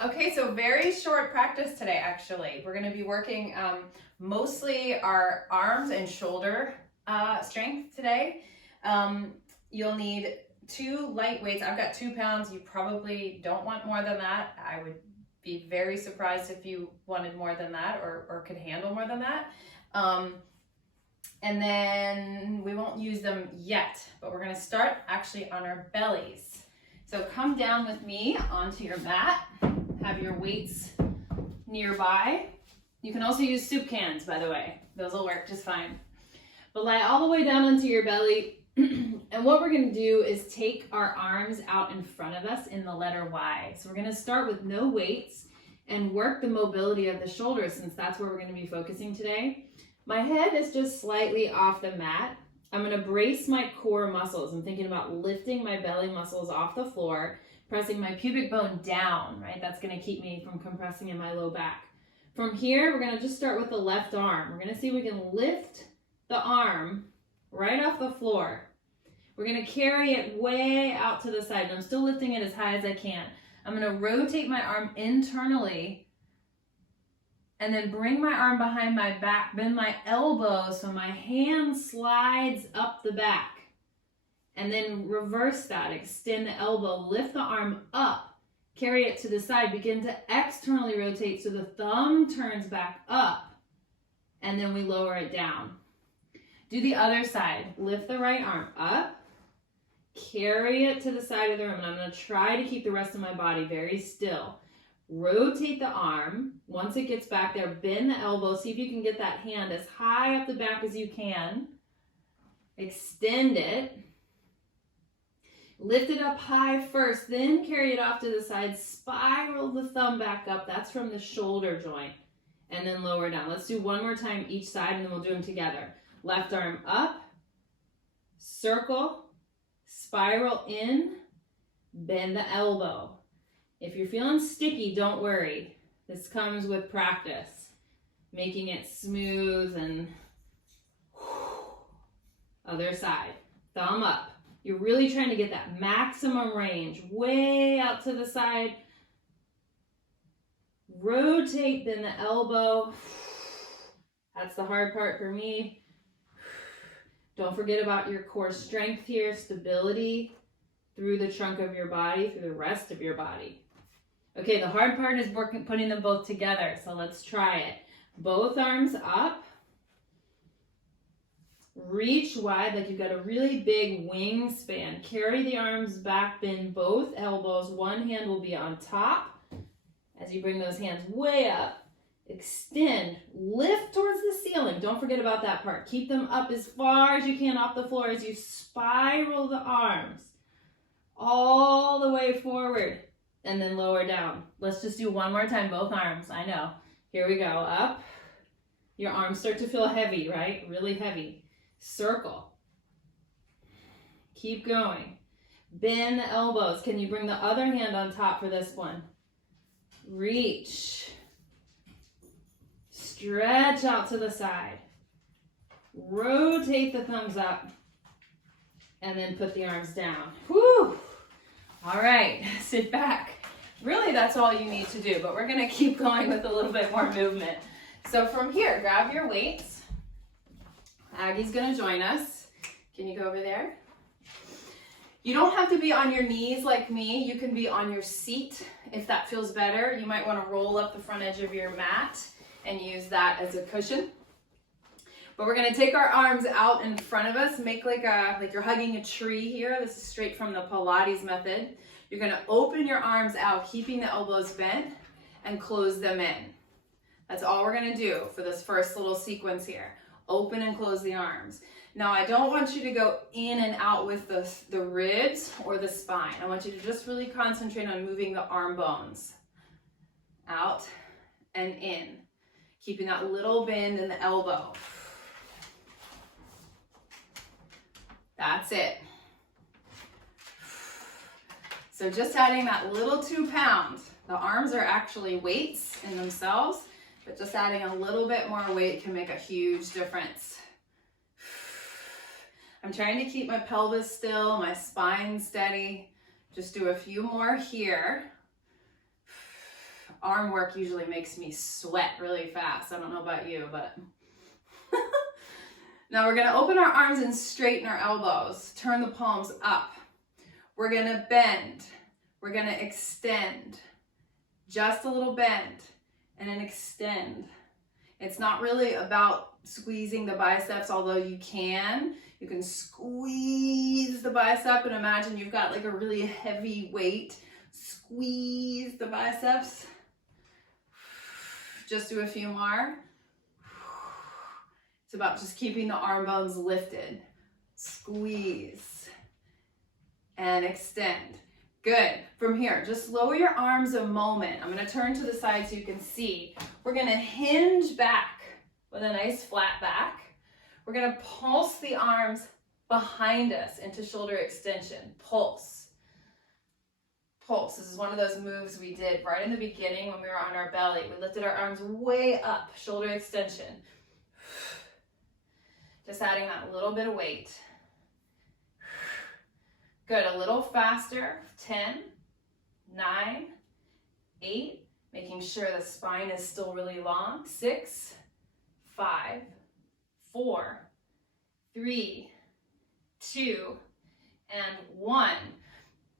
Okay, so very short practice today, actually. We're gonna be working mostly our arms and shoulder strength today. You'll need 2 light weights. I've got 2 pounds. You probably don't want more than that. I would be very surprised if you wanted more than that or could handle more than that. And then we won't use them yet, but we're gonna start actually on our bellies. So come down with me onto your mat. Have your weights nearby. You can also use soup cans, by the way. Those will work just fine. But lie all the way down onto your belly. And what we're gonna do is take our arms out in front of us in the letter Y. So we're gonna start with no weights and work the mobility of the shoulders, since that's where we're gonna be focusing today. My head is just slightly off the mat. I'm gonna brace my core muscles. I'm thinking about lifting my belly muscles off the floor, pressing my pubic bone down, right? That's gonna keep me from compressing in my low back. From here, we're gonna just start with the left arm. We're gonna see if we can lift the arm right off the floor. We're gonna carry it way out to the side. And I'm still lifting it as high as I can. I'm gonna rotate my arm internally and then bring my arm behind my back, bend my elbow so my hand slides up the back. And then reverse that, extend the elbow, lift the arm up, carry it to the side, begin to externally rotate so the thumb turns back up, and then we lower it down. Do the other side, lift the right arm up, carry it to the side of the room, and I'm gonna try to keep the rest of my body very still. Rotate the arm. Once it gets back there, bend the elbow. See if you can get that hand as high up the back as you can. Extend it. Lift it up high first, then carry it off to the side. Spiral the thumb back up. That's from the shoulder joint. And then lower down. Let's do one more time each side, and then we'll do them together. Left arm up. Circle. Spiral in. Bend the elbow. If you're feeling sticky, don't worry. This comes with practice. Making it smooth and other side. Thumb up. You're really trying to get that maximum range way out to the side. Rotate, bend the elbow. That's the hard part for me. Don't forget about your core strength here, stability through the trunk of your body, through the rest of your body. Okay, the hard part is putting them both together, so let's try it. Both arms up. Reach wide like you've got a really big wingspan. Carry the arms back, bend both elbows. One hand will be on top. As you bring those hands way up, extend, lift towards the ceiling. Don't forget about that part. Keep them up as far as you can off the floor as you spiral the arms all the way forward. And then lower down. Let's just do one more time, both arms. I know. Here we go. Up. Your arms start to feel heavy, right? Really heavy. Circle. Keep going. Bend the elbows. Can you bring the other hand on top for this one? Reach. Stretch out to the side. Rotate the thumbs up. And then put the arms down. Whew. All right, sit back. Really, that's all you need to do, but we're gonna keep going with a little bit more movement. So from here, grab your weights. Aggie's gonna join us. Can you go over there? You don't have to be on your knees like me. You can be on your seat if that feels better. You might wanna roll up the front edge of your mat and use that as a cushion. But we're gonna take our arms out in front of us, make like you're hugging a tree here. This is straight from the Pilates method. You're gonna open your arms out, keeping the elbows bent, and close them in. That's all we're gonna do for this first little sequence here. Open and close the arms. Now I don't want you to go in and out with the ribs or the spine. I want you to just really concentrate on moving the arm bones. Out and in. Keeping that little bend in the elbow. That's it. So just adding that little 2 pounds. The arms are actually weights in themselves, but just adding a little bit more weight can make a huge difference. I'm trying to keep my pelvis still, my spine steady. Just do a few more here. arm work usually makes me sweat really fast. I don't know about you, but. Now we're gonna open our arms and straighten our elbows. Turn the palms up. We're gonna bend. We're gonna extend. Just a little bend and then extend. It's not really about squeezing the biceps, although you can. You can squeeze the bicep and imagine you've got like a really heavy weight. Squeeze the biceps. Just do a few more. It's about just keeping the arm bones lifted. Squeeze and extend. Good. From here, just lower your arms a moment. I'm going to turn to the side so you can see. We're going to hinge back with a nice flat back. We're going to pulse the arms behind us into shoulder extension. Pulse. Pulse. This is one of those moves we did right in the beginning when we were on our belly. We lifted our arms way up, shoulder extension. Just adding that little bit of weight. Good, a little faster. 10, 9, 8, making sure the spine is still really long. 6, 5, 4, 3, 2, and 1.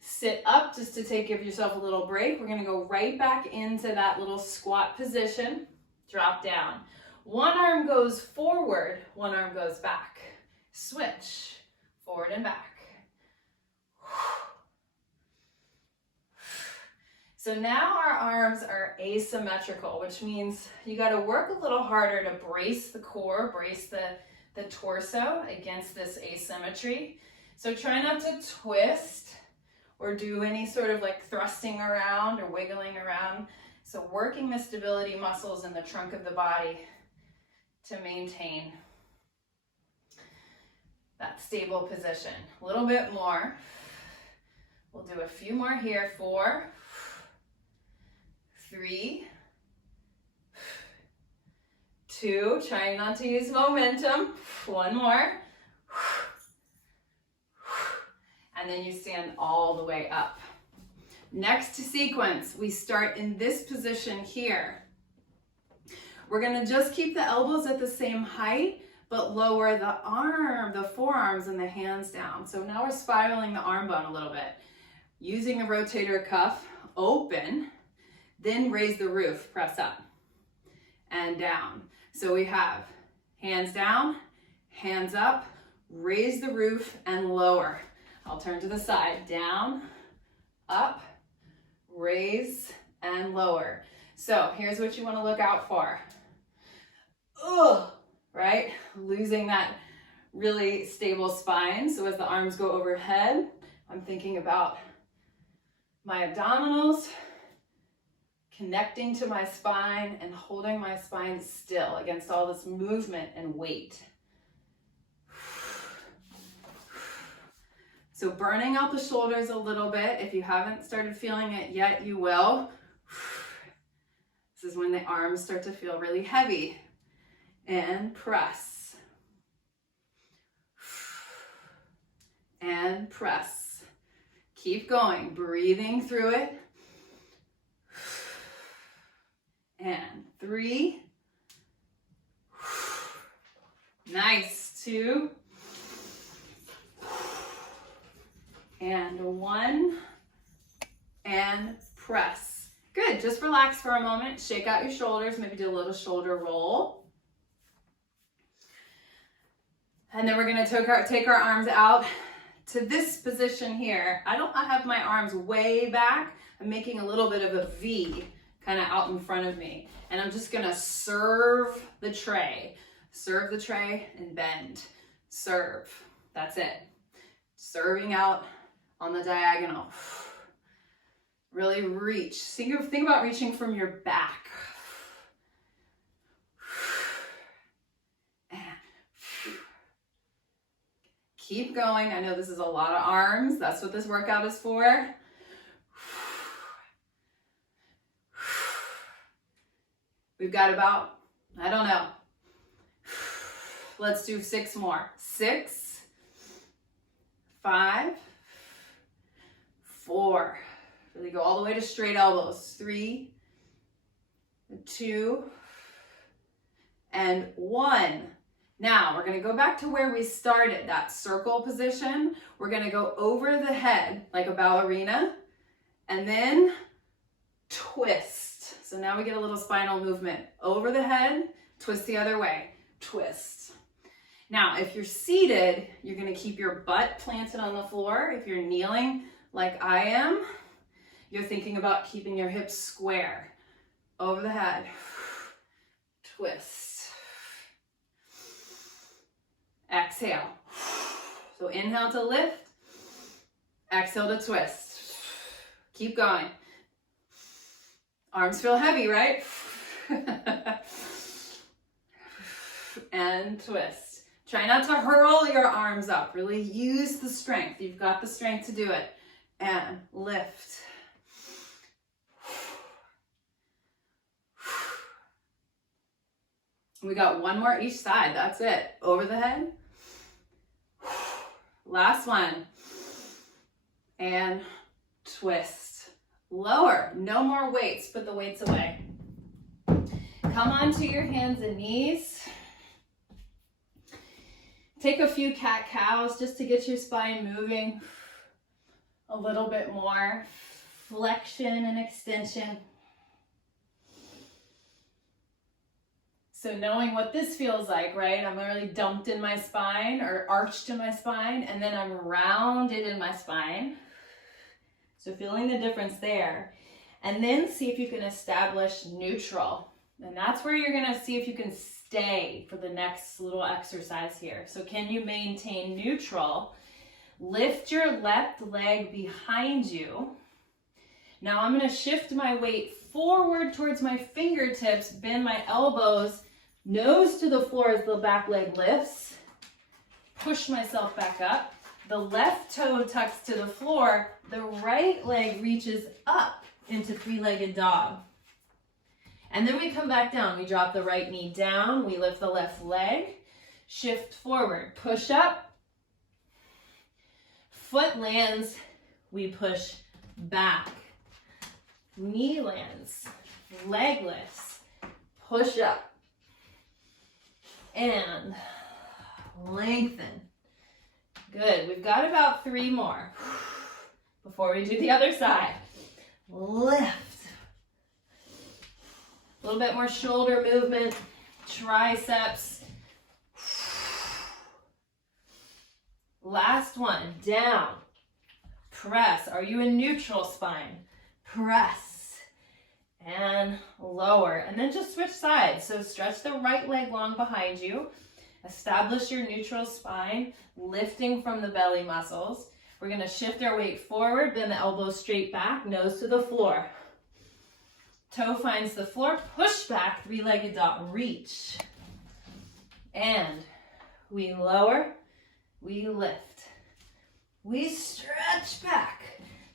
Sit up just to give yourself a little break. We're gonna go right back into that little squat position. Drop down. One arm goes forward, one arm goes back. Switch, forward and back. So now our arms are asymmetrical, which means you got to work a little harder to brace the core, brace the torso against this asymmetry. So try not to twist or do any sort of like thrusting around or wiggling around. So working the stability muscles in the trunk of the body to maintain that stable position. A little bit more. We'll do a few more here. 4, 3, 2, trying not to use momentum. 1 more. And then you stand all the way up. Next sequence, we start in this position here. We're gonna just keep the elbows at the same height, but lower the forearms and the hands down. So now we're spiraling the arm bone a little bit. Using the rotator cuff, open, then raise the roof, press up and down. So we have hands down, hands up, raise the roof and lower. I'll turn to the side, down, up, raise and lower. So here's what you want to look out for. Ugh, right? Losing that really stable spine. So as the arms go overhead, I'm thinking about my abdominals, connecting to my spine and holding my spine still against all this movement and weight. So burning out the shoulders a little bit. If you haven't started feeling it yet, you will. This is when the arms start to feel really heavy. And press. And press. Keep going, breathing through it. And 3. Nice. 2. And 1. And press. Good, just relax for a moment. Shake out your shoulders, maybe do a little shoulder roll. And then we're gonna take our arms out to this position here. I have my arms way back. I'm making a little bit of a V kind of out in front of me. And I'm just gonna serve the tray. Serve the tray and bend. Serve, that's it. Serving out on the diagonal. Really reach. Think about reaching from your back. And keep going. I know this is a lot of arms. That's what this workout is for. We've got about, I don't know. Let's do 6 more. 6, 5, 4. Really go all the way to straight elbows. 3, 2, and 1. Now we're going to go back to where we started, that circle position. We're going to go over the head like a ballerina and then twist. So now we get a little spinal movement. Over the head, twist the other way, twist. Now, if you're seated, you're going to keep your butt planted on the floor. If you're kneeling like I am, you're thinking about keeping your hips square. Over the head, twist. Exhale. So inhale to lift, exhale to twist. Keep going. Arms feel heavy, right? And twist. Try not to hurl your arms up. Really use the strength. You've got the strength to do it. And lift. We got one more each side. That's it. Over the head. Last one. And twist. Lower. No more weights. Put the weights away. Come onto your hands and knees. Take a few cat-cows just to get your spine moving a little bit more. Flexion and extension. So knowing what this feels like, right? I'm really dumped in my spine or arched in my spine, and then I'm rounded in my spine. So feeling the difference there. And then see if you can establish neutral. And that's where you're gonna see if you can stay for the next little exercise here. So can you maintain neutral? Lift your left leg behind you. Now I'm gonna shift my weight forward towards my fingertips, bend my elbows, nose to the floor as the back leg lifts. Push myself back up. The left toe tucks to the floor. The right leg reaches up into three-legged dog. And then we come back down. We drop the right knee down. We lift the left leg. Shift forward. Push up. Foot lands. We push back. Knee lands. Leg lifts. Push up. And lengthen. Good. We've got about 3 more before we do the other side. Lift. A little bit more shoulder movement. Triceps. Last one. Down. Press. Are you in neutral spine? Press. And lower. And then just switch sides. So stretch the right leg long behind you. Establish your neutral spine, lifting from the belly muscles. We're going to shift our weight forward, bend the elbows straight back, nose to the floor. Toe finds the floor, push back, three-legged dog, reach. And we lower, we lift. We stretch back.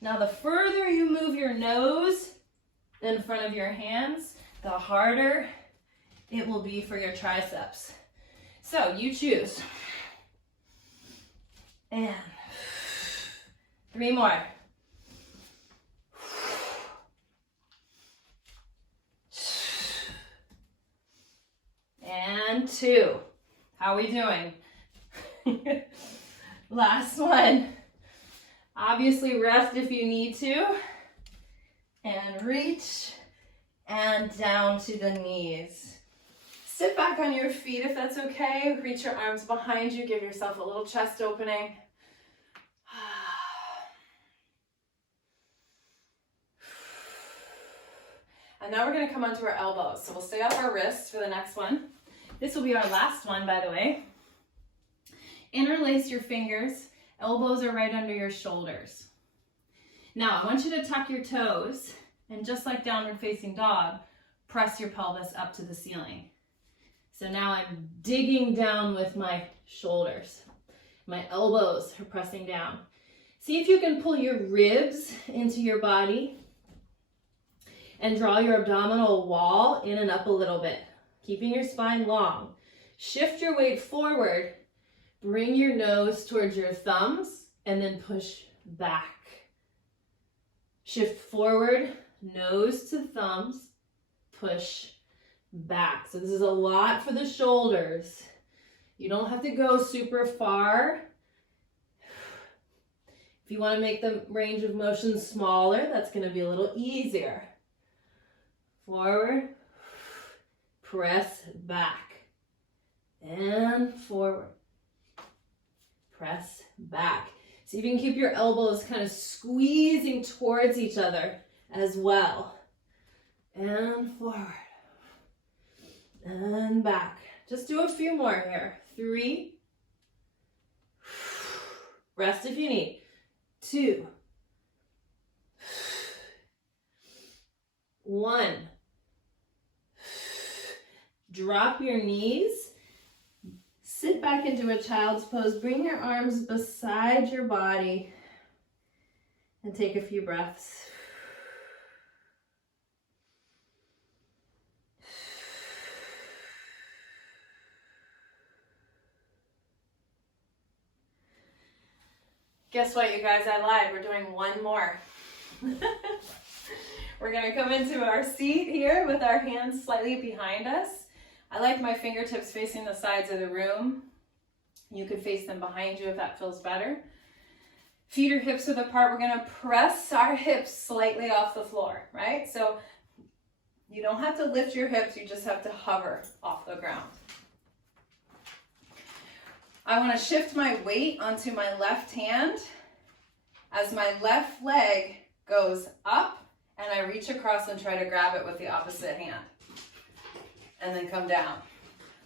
Now the further you move your nose in front of your hands, the harder it will be for your triceps. So you choose. And 3 more. And 2. How are we doing? Last one. Obviously rest if you need to. And reach and down to the knees. Sit back on your feet if that's okay. Reach your arms behind you. Give yourself a little chest opening. And now we're going to come onto our elbows. So we'll stay off our wrists for the next one. This will be our last one, by the way. Interlace your fingers. Elbows are right under your shoulders. Now, I want you to tuck your toes, and just like downward facing dog, press your pelvis up to the ceiling. So now I'm digging down with my shoulders. My elbows are pressing down. See if you can pull your ribs into your body and draw your abdominal wall in and up a little bit, keeping your spine long. Shift your weight forward. Bring your nose towards your thumbs and then push back. Shift forward, nose to thumbs, push back. So this is a lot for the shoulders. You don't have to go super far. If you want to make the range of motion smaller, that's going to be a little easier. Forward, press back, and forward, press back. So you can keep your elbows kind of squeezing towards each other as well. And forward, and back. Just do a few more here. 3, rest if you need. 2, 1. Drop your knees. Sit back into a child's pose. Bring your arms beside your body and take a few breaths. Guess what, you guys? I lied. We're doing one more. We're going to come into our seat here with our hands slightly behind us. I like my fingertips facing the sides of the room. You could face them behind you if that feels better. Feet or hips width apart. We're going to press our hips slightly off the floor, right? So you don't have to lift your hips. You just have to hover off the ground. I want to shift my weight onto my left hand as my left leg goes up, and I reach across and try to grab it with the opposite hand. And then come down.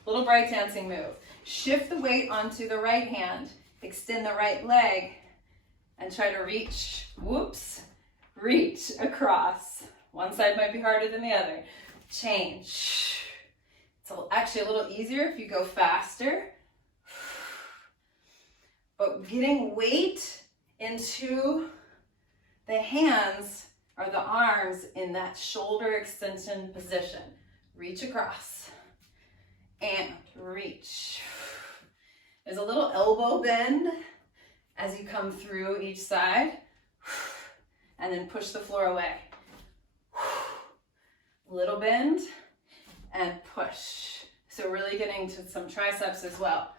Little break dancing move. Shift the weight onto the right hand, extend the right leg, and try to reach, reach across. One side might be harder than the other. Change. It's actually a little easier if you go faster. But getting weight into the hands or the arms in that shoulder extension position. Reach across and reach. There's a little elbow bend as you come through each side, and then push the floor away. Little bend and push. So really getting to some triceps as well.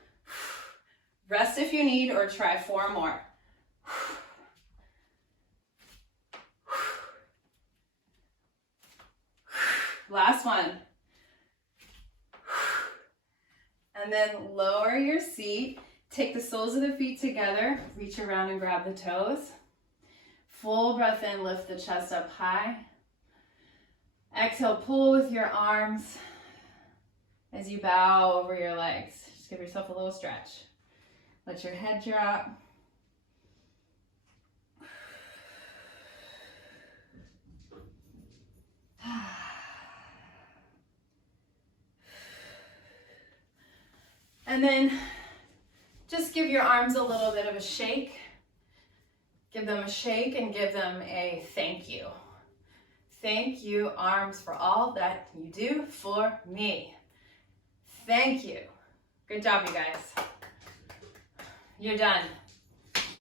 Rest if you need, or try 4 more. Last one. And then lower your seat. Take the soles of the feet together. Reach around and grab the toes. Full breath in, lift the chest up high. Exhale, pull with your arms as you bow over your legs. Just give yourself a little stretch. Let your head drop. And then just give your arms a little bit of a shake. Give them a shake and give them a thank you. Thank you, arms, for all that you do for me. Thank you. Good job, you guys. You're done.